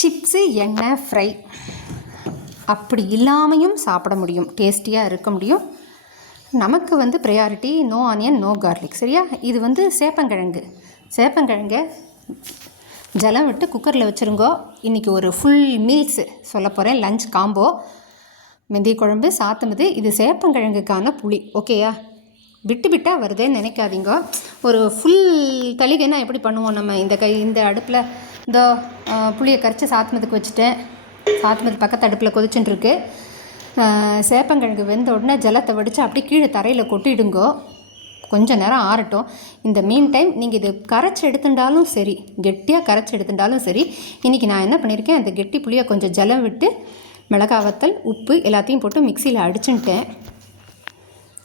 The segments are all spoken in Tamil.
சிப்ஸு எண்ணெய் ஃப்ரை. அப்படி இல்லாமையும் சாப்பிட முடியும். டேஸ்டியாக இருக்க முடியும். நமக்கு வந்து priority no onion no garlic சரியா? இது வந்து சேப்பங்கிழங்கு. சேப்பங்கிழங்க ஜலம் விட்டு குக்கரில் வச்சுருங்கோ. இன்றைக்கி ஒரு ஃபுல் மீல்ஸு சொல்ல போகிறேன் லஞ்ச் காம்போ மெந்தி குழம்பு சாத்தமது. இது சேப்பங்கிழங்குக்கான புளி. ஓகேயா விட்டு விட்டால் வருதேன்னு நினைக்காதீங்க. ஒரு ஃபுல் தளிகைனா எப்படி பண்ணுவோம் நம்ம? இந்த கை இந்த அடுப்பில் இந்த புளியை கரைச்சி சாத்துமதுக்கு வச்சுட்டேன். சாத்துமது பக்கத்து அடுப்பில் கொதிச்சுட்டுருக்கு. சேப்பங்கிழங்கு வெந்த உடனே ஜலத்தை வடித்து அப்படியே கீழே தரையில் கொட்டிடுங்கோ. கொஞ்சம் நேரம் ஆறட்டும். இந்த மீன் டைம் நீங்கள் இது கரைச்சி எடுத்துட்டாலும் சரி கெட்டியாக கரைச்சி எடுத்துட்டாலும் சரி இன்றைக்கி நான் என்ன பண்ணியிருக்கேன் அந்த கெட்டி புளியை கொஞ்சம் ஜலம் விட்டு மிளகாய் வத்தல் உப்பு எல்லாத்தையும் போட்டு மிக்சியில் அடிச்சுட்டேன்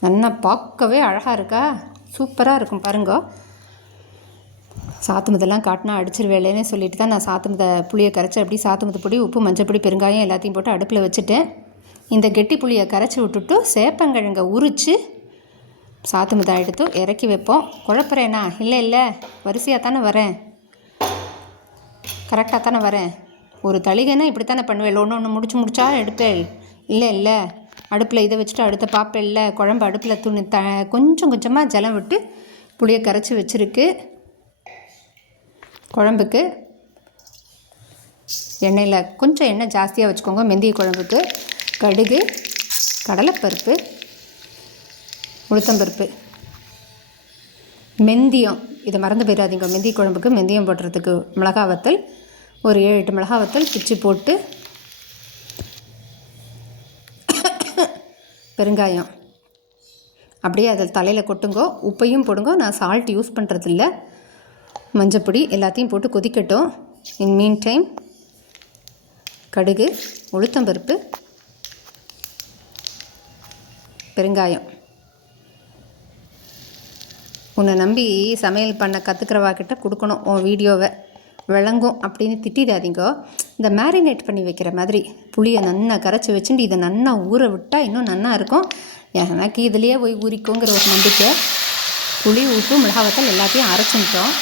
நல்லா பார்க்கவே அழகாக இருக்கா? சூப்பராக இருக்கும் பாருங்க. சாத்துமுதெல்லாம் காட்டினா அடிச்சிருவேலேன்னு சொல்லிட்டு தான் நான் சாத்துமத புளியை கரைச்சி அப்படி சாத்துமத பொடி உப்பு மஞ்சப்பொடி பெருங்காயம் எல்லாத்தையும் போட்டு அடுப்பில் வச்சுட்டேன் இந்த கெட்டி புளியை கரைச்சி விட்டுட்டு சேப்பங்கிழங்கை உரித்து சாத்துமதம் எடுத்து இறக்கி வைப்போம். குழப்பறேனா? இல்லை இல்லை. வரிசையாக தானே வரேன். கரெக்டாக தானே வரேன். ஒரு தளிகைனா இப்படி தானே பண்ணுவேன். ஒன்று ஒன்று முடிச்சு முடிச்சா எடுப்பேள். இல்லை இல்லை. அடுப்பில் இதை வச்சுட்டு அடுத்த பாப்பேல்ல குழம்பு அடுப்பில் துணி த கொஞ்சம் கொஞ்சமாக ஜலம் விட்டு புளியை கரைச்சி வச்சுருக்கு. குழம்புக்கு எண்ணெயில் கொஞ்சம் எண்ணெய் ஜாஸ்தியாக வச்சுக்கோங்க. மெந்தி குழம்புக்கு கடுகு கடலைப்பருப்பு உளுத்தம்பருப்பு. மெந்தியம் இதை மறந்து போயிடாதீங்க. மெந்திய குழம்புக்கு மெந்தியம் போடுறதுக்கு மிளகா வத்தல் ஒரு ஏழு எட்டு மிளகா வத்தல் பிச்சு போட்டு பெருங்காயம். அப்படியே அதில் தலையில் கொட்டுங்கோ உப்பையும் போடுங்கோ. நான் சால்ட் யூஸ் பண்ணுறதில்ல மஞ்சப்பொடி எல்லாத்தையும் போட்டு கொதிக்கட்டும். இன் மீன் டைம் கடுகு உளுத்தம்பருப்பு பெருங்காயம். உன்னை நம்பி சமையல் பண்ண கற்றுக்கிறவா கிட்ட கொடுக்கணும். உன் வீடியோவை விளங்கும் அப்படின்னு திட்டிடாதீங்க. இந்த மேரினேட் பண்ணி வைக்கிற மாதிரி புளியை நன்னா கரைச்சி வச்சுட்டு இதை நன்னா ஊற விட்டால் இன்னும் நன்னா இருக்கும். எனக்கு இதுலேயே போய் ஊறிக்கோங்கிற ஒரு நம்பிக்கை. புளி உப்பு மிளகாவத்தல் எல்லாத்தையும் அரைச்சிட்டோம்.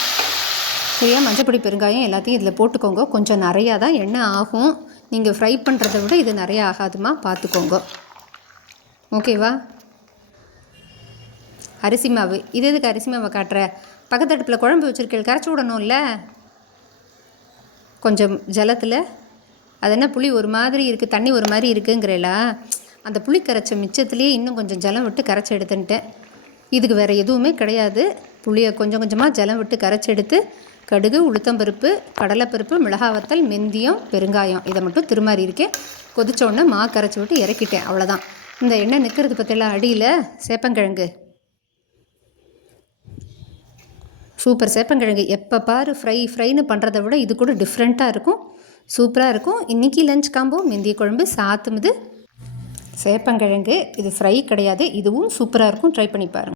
நிறைய மஞ்சப்பொடி பெருங்காயம் எல்லாத்தையும் இதில் போட்டுக்கோங்க. கொஞ்சம் நிறையா தான் எண்ணெய் ஆகும். நீங்கள் ஃப்ரை பண்ணுறதை விட இது நிறையா ஆகாதுமா? பார்த்துக்கோங்க. ஓகேவா அரிசி மாவு. இது எதுக்கு அரிசி மாவை காட்டுற? பக்கத்து அடுப்பில் குழம்பு வச்சுருக்கேள் கரைச்சி விடணும்ல? கொஞ்சம் ஜலத்தில். அது என்ன புளி ஒரு மாதிரி இருக்குது தண்ணி ஒரு மாதிரி இருக்குங்கிறேலா அந்த புளி கரைச்ச மிச்சத்துலேயே இன்னும் கொஞ்சம் ஜலம் விட்டு கரைச்சி எடுத்துன்ட்டேன். இதுக்கு வேறு எதுவுமே கிடையாது. புளியை கொஞ்சம் கொஞ்சமாக ஜலம் விட்டு கரைச்சி எடுத்து கடுகு உளுத்தம்பருப்பு கடலைப்பருப்பு மிளகாவத்தல் மெந்தியம் பெருங்காயம். இதை மட்டும் திருமாறி இருக்கேன். கொதிச்சோடனே மா கரைச்சி விட்டு இறக்கிட்டேன். அவ்வளோதான் இந்த எண்ணெய் நிற்கிறது பற்றியெல்லாம் அடியில் சேப்பங்கிழங்கு. சூப்பர் சேப்பங்கிழங்கு. எப்போ பாரு ஃப்ரை ஃப்ரைன்னு பண்ணுறத விட இது கூட டிஃப்ரெண்ட்டாக இருக்கும். சூப்பராக இருக்கும். இன்றைக்கி லஞ்ச் காம்போ மெந்திய குழம்பு சாத்துமுது. சேப்பங்கிழங்கு இது ஃப்ரை கிடையாது. இதுவும் சூப்பராக இருக்கும். ட்ரை பண்ணி பாருங்கள்